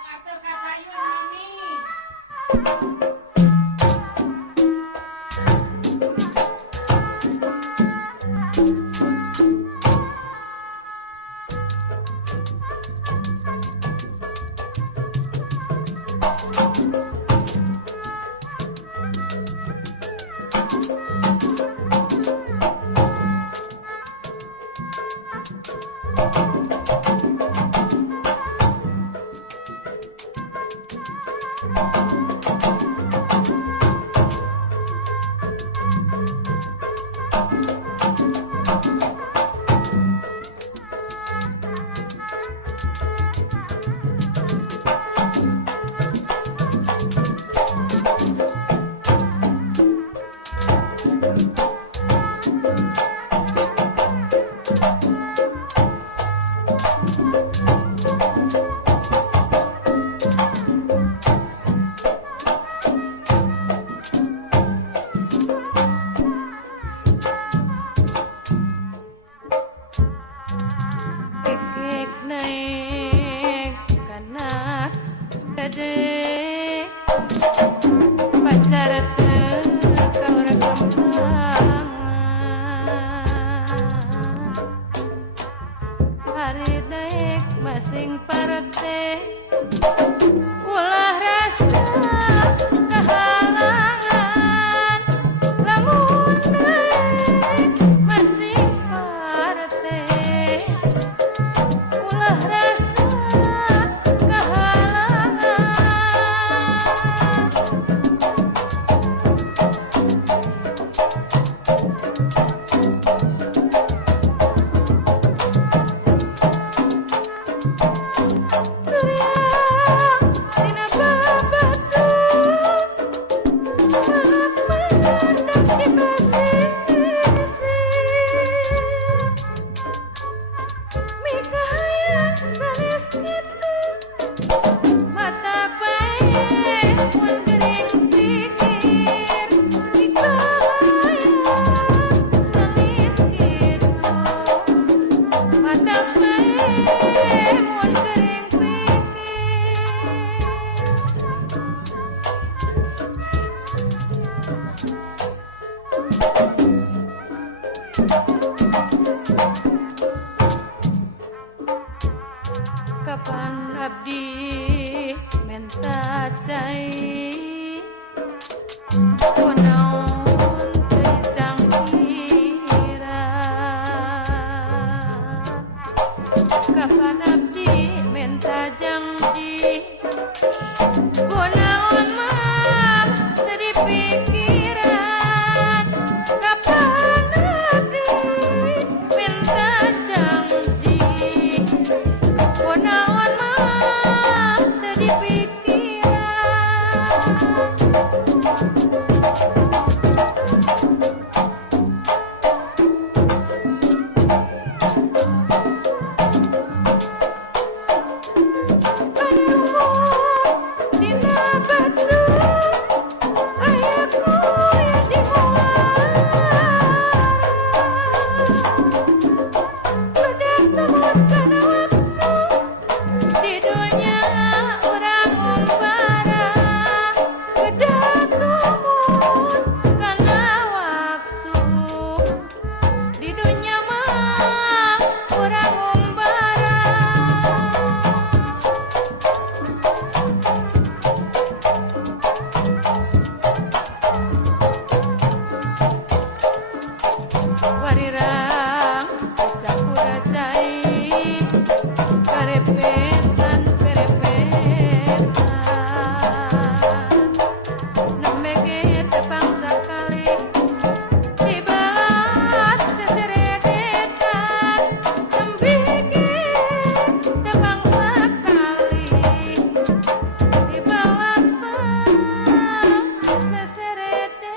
atur ka sayur mami. Kekek naik kanak gede pacar kau rekam hari naik masing parete ulah rasa kehalangan lamun naik masing parete ulah rasa kehalangan Turiang tina babatu malah mandang di pasir Mika hayang sanes kitu mata bae mun gering pikir Mika hayang sanes kitu mata bae mun gering pikir Kapan abdi menta cai kunaon teuing kira Kapan abdi menta janji kunaon mah teu dipikiran Kapan abdi menta janji kunaon mah teu dipikiran Dina batu aya kuy di muara Bedak temun kana waktu di dunya urang umpara Bedak temun kana waktu di dunya mah urang umpara warirang campur cai karepetan perepetan nemege tepang sakali dibalas sederetan nembege tepang sakali dibalas seseredetan